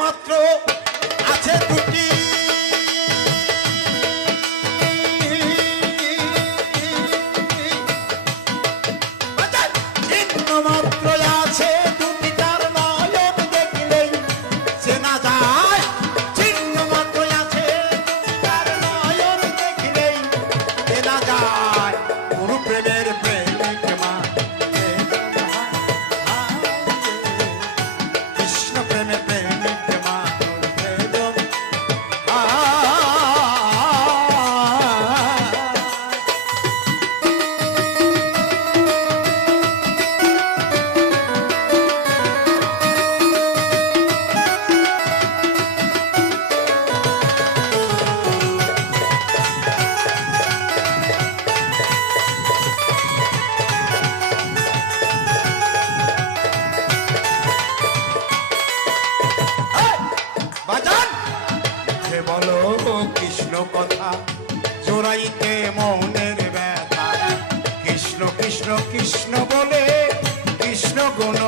মাত্র আছে দুটি। চিহ্ন মাত্র আছে দুটি তার নয়ন দেখলেই চেনা যায়। চিহ্ন মাত্র আছে তার নয়ন দেখলেই চেনা যায়। গুরু প্রেমের কৃষ্ণ কথা। জোড়াইতে মনের ব্যথা। কৃষ্ণ কৃষ্ণ কৃষ্ণ বলে কৃষ্ণ গুণ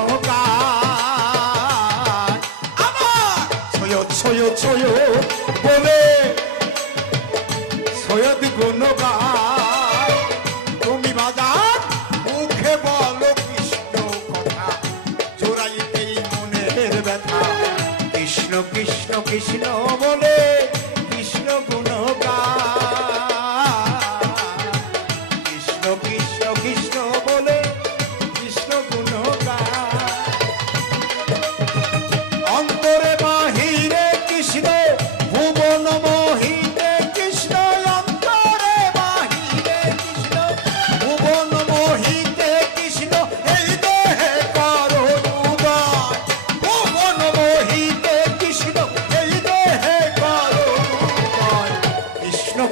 সৈয়দ সৈয়দ সৈয়দ বলে সৈয়দ তুমি মুখে বলো কৃষ্ণ কথা। মনের ব্যথা। কৃষ্ণ কৃষ্ণ কৃষ্ণ বলে কৃষ্ণ গুণ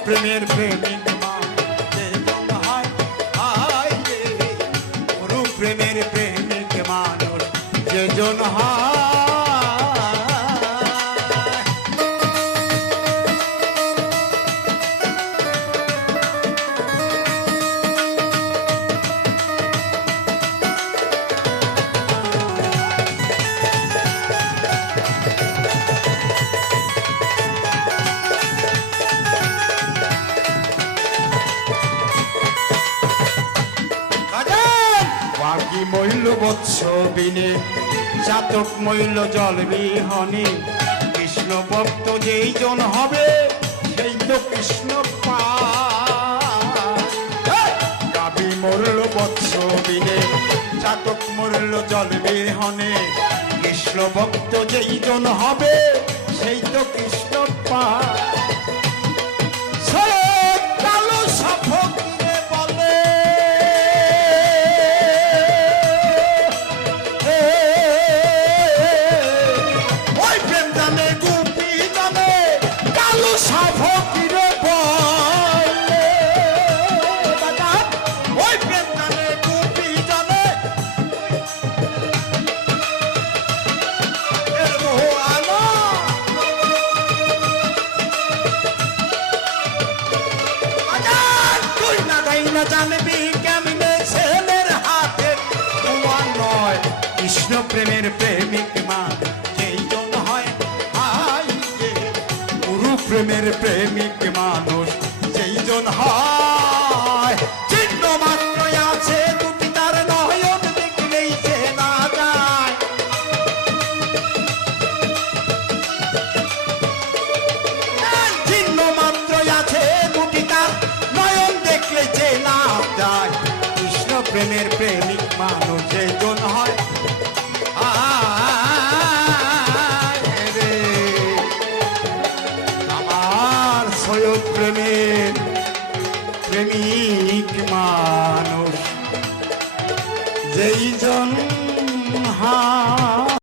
প্রেমের প্রেমিক মা। হয় হায় রে। গুরু প্রেমের প্রেমিক মানুষ যেজন হয়। বাকি মইল বৎস বিনে চাতক মইল জল বিহনে কৃষ্ণ ভক্ত যেই জন হবে, সেই তো কৃষ্ণ পাবি মরল বৎস বিনে চাতক মরল জল বিহনে কৃষ্ণ ভক্ত যেই জন হবে, সেই তো কৃষ্ণ পা জানবি ছেলের হাতে? তোমার নয়, কৃষ্ণ প্রেমের প্রেমিক মা। যেই জন হয় হাই গুরু প্রেমের প্রেমিক মানুষ। যেই জন হয় প্রেমের প্রেমিক মানুষ জন হয়। আমার সৈয়দ প্রেমের প্রেমিক মানুষ যেই জন হা